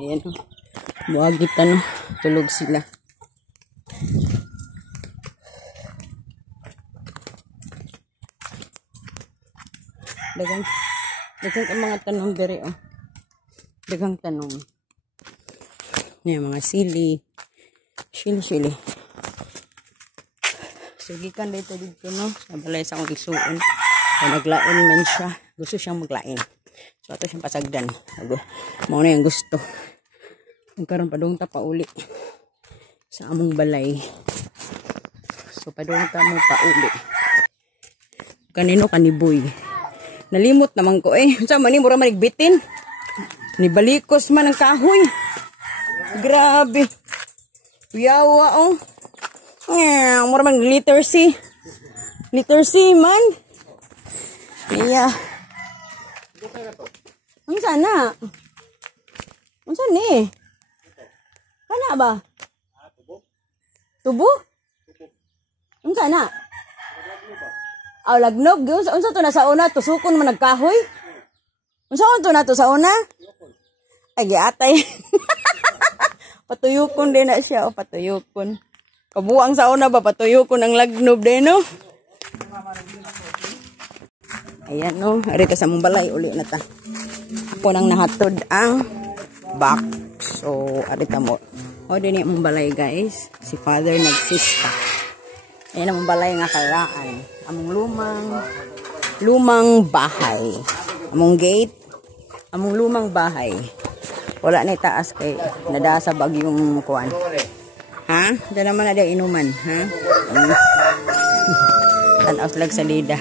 Ayan. Buhagit ano. Tulog sila. Dagang ang mga tanong dere oh. Dagang tanong. Yan mga sili. Sili. So gikan dito no. Sa balay sa akong isuon. Naglain man siya. Gusto siyang maglain. So ato siyang pasagdan. Mao na yung gusto. Karon padung ta pauli sa among balay. So padung ta mo pauli. Kanino kaniboy. Nalimot naman ko eh. Unsa man ni mura man igbitin. Ni balikos man ang kahoy. Grabe. Yawa oh. Mura man liter C. Liter C man. Iya. Unsa na? Unsa ni? Kana ba? Tubo? Unsa na? Aw lagnog gyud. Unsa to na sa una? Tusukon man nagkahoy? Unsa to na to sa una? Ay giatay. Patuyukon din na siya o patuyukon. Kabuang sa una ba patuyukon ang lagnob din no? Ayan no, ari ta sa mong balay uli na ta. Ako nang nahatod ang box. So ari ta mo. O dinhi mong balay guys. Si father nagsista. Ayan ang balay nga karaan. Among lumang bahay. Among gate. Among lumang bahay. Wala na itaas kay nadasa bagyong kuan. Ha? Diyan naman na inuman. Ha? Tanaw slag sa lida.